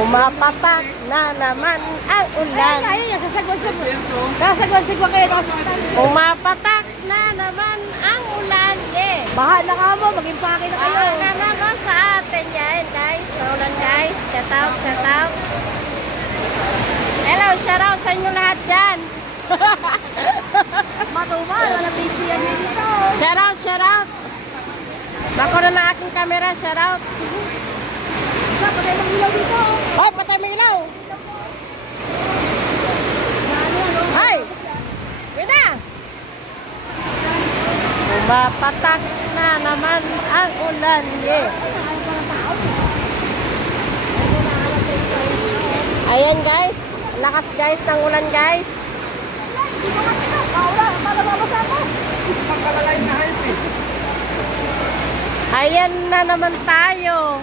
Pumapatak na naman ang ulan. Ay, sasagwan-sagwan. Sasagwan-sagwan kayo. Pumapatak na naman ang ulan. Yeah. Baha na nga mo, mag-impake na kayo. Baha na naman sa atin yan, guys. Ulan, guys. Shout out, shout out. Hello, shout out sa inyo lahat dyan. Matumal, wala busy yan dito. Shout out, shout out. Bako na na aking camera, shout out. Patay ng ilaw dito. Hoy, patay mo ilaw. Hay! Wina! Pumapatak na naman ang ulan. Yeah. Ayan guys. Lakas guys ng ulan guys. Ayan na naman tayo.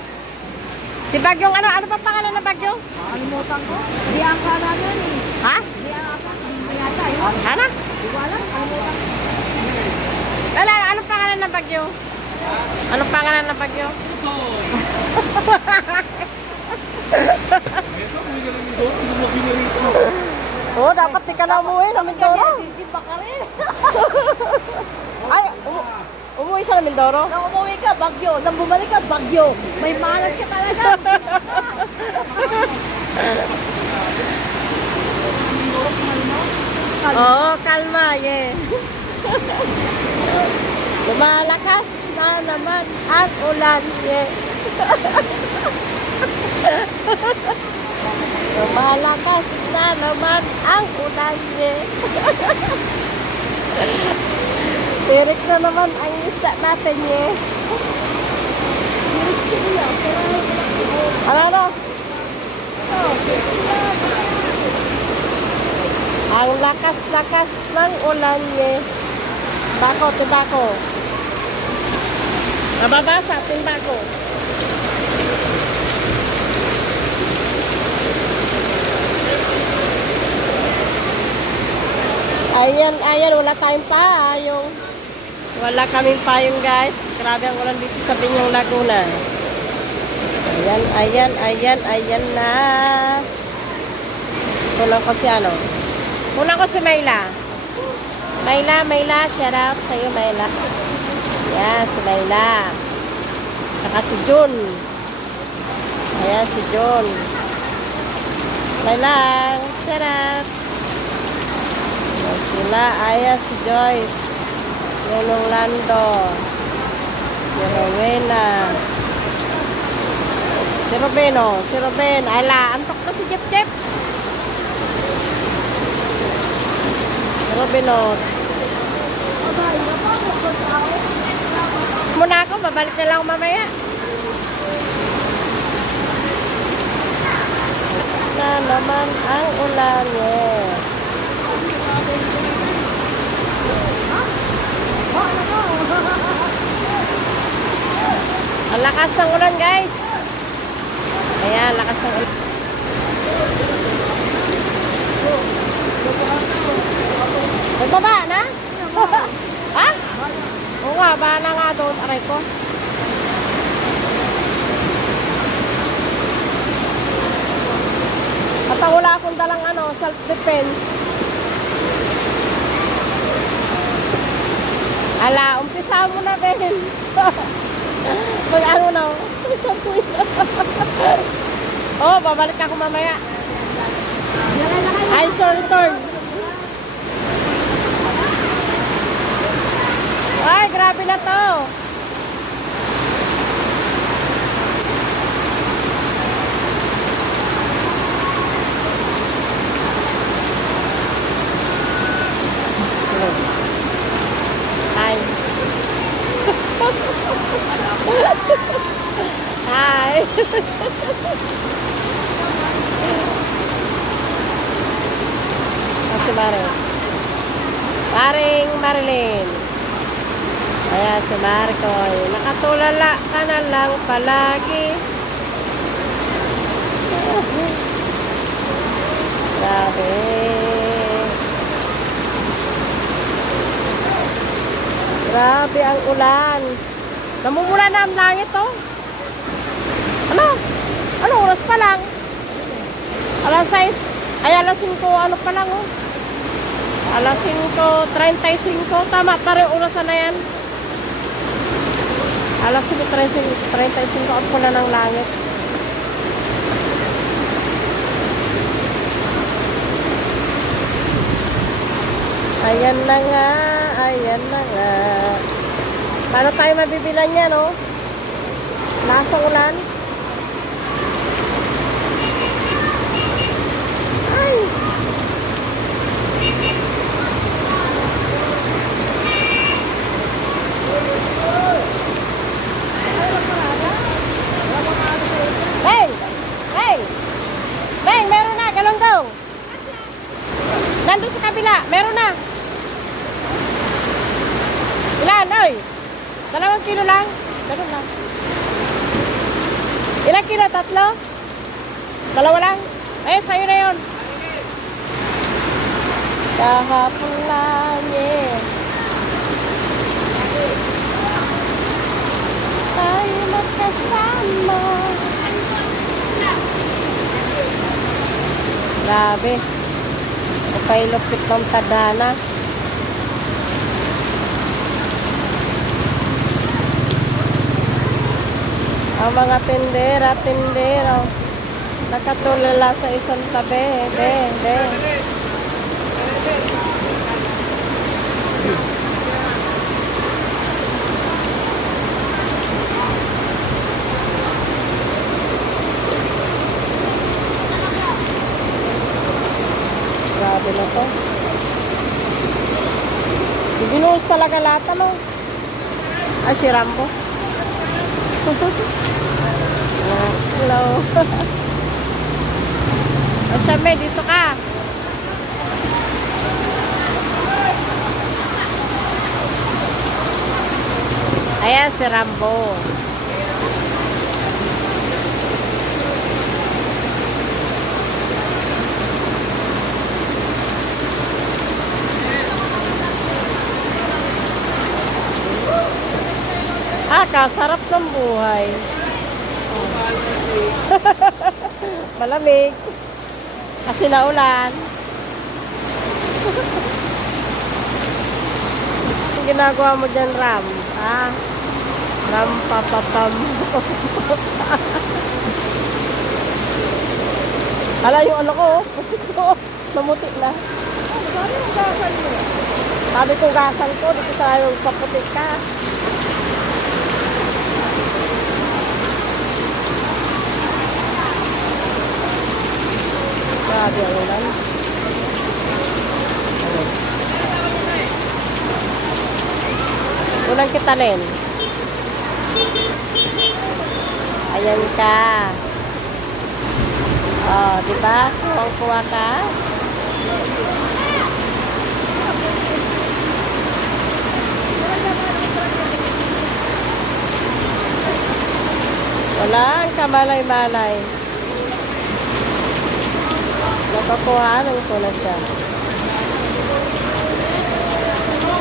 Si Bagyong ano pa pangalan ng Bagyo? Kalimutan ko. Di ang kananan eh. Ha? Di ang yata yun. Ano? Di ko alam, kalimutan ko. Wala, anong pangalan ng Bagyo? Anong pangalan ng Bagyo? Oh, dapat di ka na umuwi ng Mindoro. Sisimba ka rin. Ay, umuwi siya ng Mindoro? Nang umuwi ka, bagyo. Nang bumalik ka, bagyo. May malas ka talaga. Oo, kalma, yeah. Lumalakas na naman ang ulan, yeah. Lumalakas na naman ang ulan, yeah. Tirik na naman ang isda natin, yeah. Ano? Ang lakas-lakas ng ulan, yeah. Bako, tibako. Nababasa, timbako. Ayan, wala tayong payong. Wala kaming payong, guys. Grabe ang ulan dito sa Binyang Laguna. Ayan na. Kulang ko si ano. Kulang ko si Mayla. Mayla, shout out sa'yo, Mayla. Yan, si Mayla. Saka si Jun. Ayan, si Jun. Smile lang. Shout out. Ayan sila. Ayan, si Joyce. Nunong Lando. Si Rowena. Si Ruben. Ala, antok na si Jep. Si Rubenot. Muna ako, babalik na lang mamaya. Na naman ang ulan, yeah. Ang lakas ng ulan, guys. Ayan, lakas ng ulan. Nagbaba na? Ha? Oo nga, bahala nga doon. Aray ko. At wala akong dalang self-defense. Ala, umpisa mo na din. Pag ano na. Oh, babalik ako mamaya. Ay, turn. Ay, grabe na to. Hi. Hi. Si Paring Marilyn. Ayan si Marcoy. Nakatulala ka na lang palagi. Grabe. Grabe ang ulan. Namumula na ang langit, oh. Ano? Ano oras pa lang? Alas 6. Ay, alas 5. Ano pa lang, oh. Alas 5:35. Tama pa rin oras na yan. Alas 5:35. Ang pula ng langit. Ayan na nga. Ayan na nga. Paano tayo mabibilan niya, no? Nasa ulan. Ay! Beng! Beng! Beng, meron na, galonggong. Nandun sa kabila, meron na. Ilan, oy? 2 kilo lang. Ganun lang. Ilang kilo? 3? 2 lang? Eh, sa'yo na yun. Kahapon lang, yeah. Tayo magkasama. Grabe. Okay, lupit ng tadhana. Ang mga tindero, nakatulala sa isang tabi. De. Grabe na to. Binuhos talaga lahat, ano? Ay, si Rambo. Hello. Asyame, dito ka. Ayan, si Rambo. Kasarap ng buhay. Malamig. Kasi naulan. Ang ginagawa mo dyan, Ram? Ah? Ram, papapam. Hala, yung ano ko, pusit ko. Namuti na. Sabi ko, gasan ko. Dito sa yung paputik ka. Grabe ang ulan. Ulan kita rin. Ayan ka. Oh, di ba? Kuwang-kuwa ka. Walang kamalay-malay. Napakuhaan ko na siya.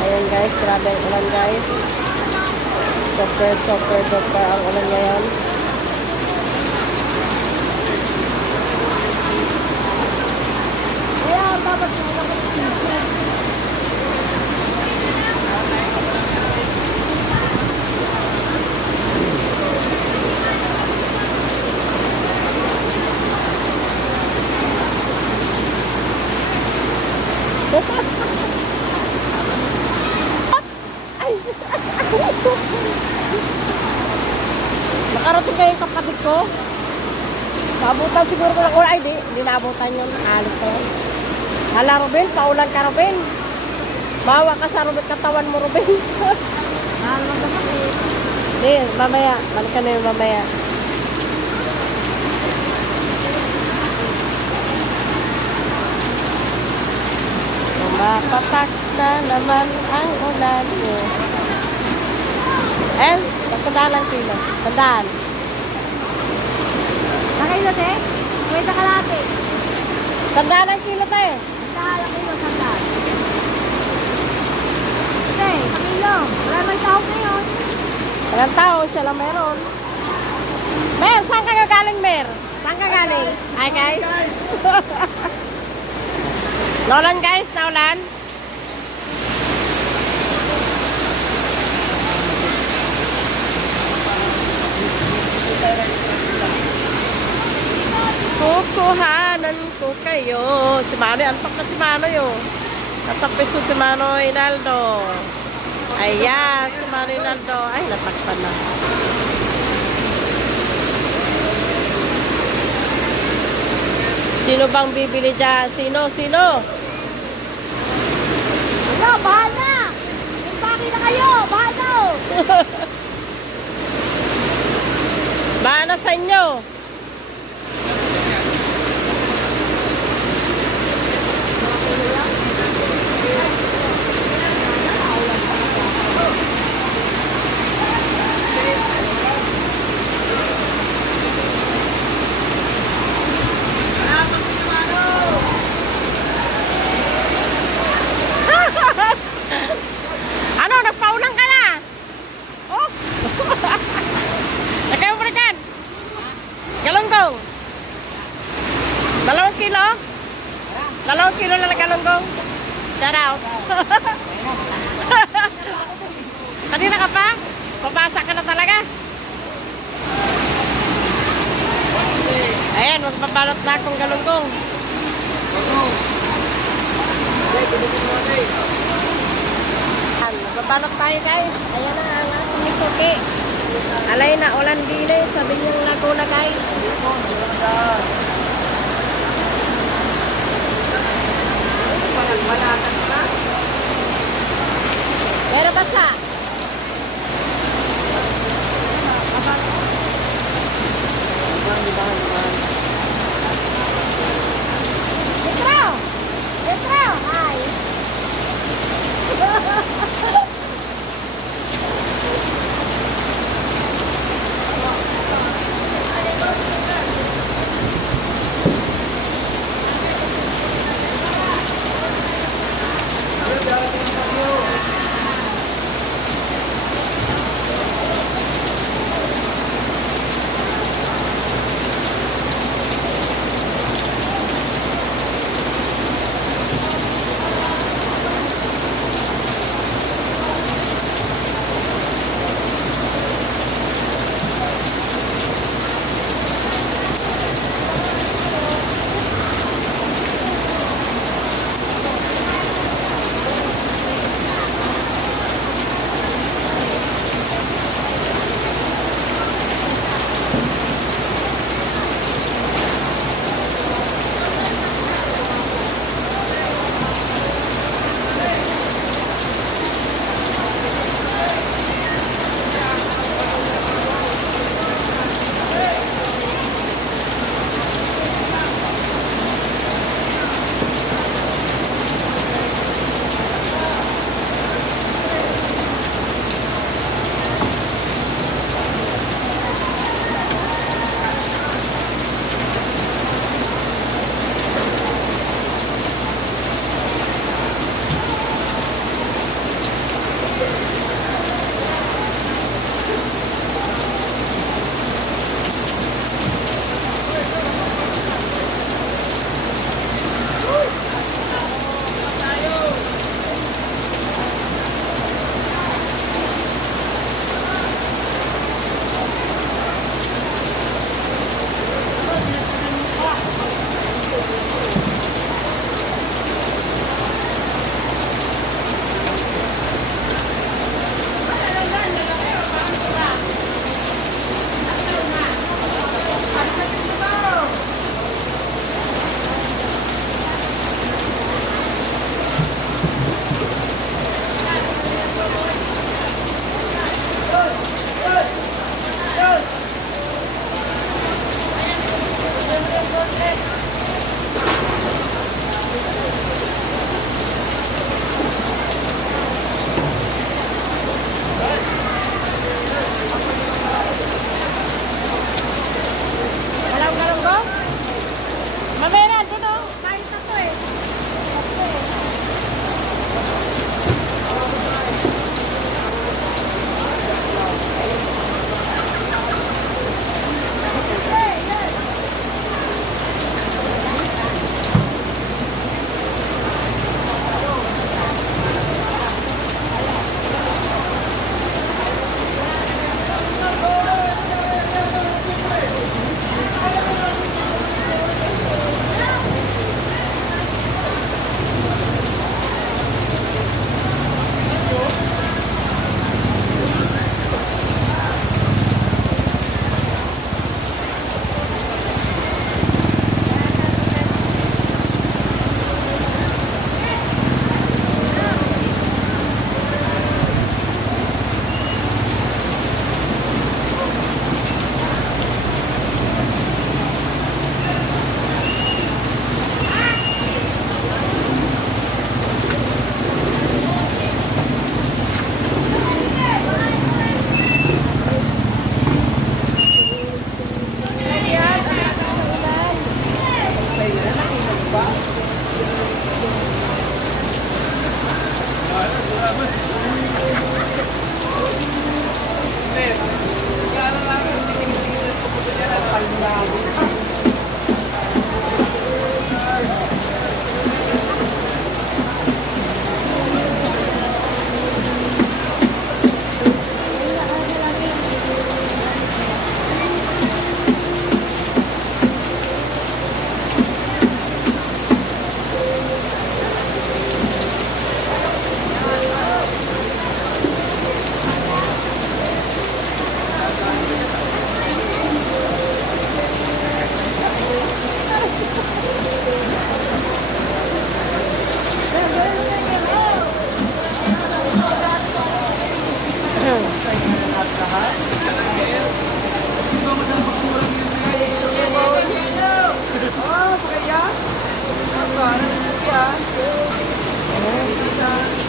Ayan guys, grabe ang ulan guys. Super ang ulan ngayon. Kaya, dapat mo lang Ay! Nakarating kayo yung kapatid ko. Naabutan siguro ko ng ulan. Ay, di naabutan yun. Alis ko yun. Hala, Ruben, paulan ka, Ruben. Bawa ka sa Ruben, katawan mo, Ruben. mahal mo naman eh. Hindi, mamaya. Balik ka na yung mamaya. Mapapak na naman ang ulan mo. Eh, sandaan lang kilo. Sandaan. Nakilo, te? Wait, nakalate. Sandaan ang kilo tayo. Sandaan, kilo, sandaan. Te, pakilo. Wala may tao ngayon. Walang tao, siya lang meron. Mer, saan ka galing, Mer? Saan ka galing? Hi guys. Naulan guys, naulan. Kukuhanan ko kayo. Si Manoy, antok na si Manoy oh. Nasa piso si Manoy Naldo. Ayan, si Manoy Naldo. Ay, natakpan na. Sino bang bibili dyan? Sino? Sino? Ano, bahal na! Magpaki na kayo! Bahal na! Baana sa inyo. Ano, nagpaulang ka na? Oh. Nakayo mo na dyan. Galunggong. 2 kilo? 2 kilo na galunggong. Shout out. Kanina ka pa? Papasa ka na talaga. Ayan, magpabalot na akong galunggong. Magpabalot tayo guys. Ayan na ang ating isuki. Alay na ulan dili. Sabi niyang Laguna guys. Pero basa. Petro! Petro! Hi!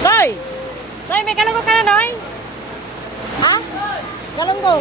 Noy! Noy, may kalunggo ka na, Noy? Ha? Kalunggo.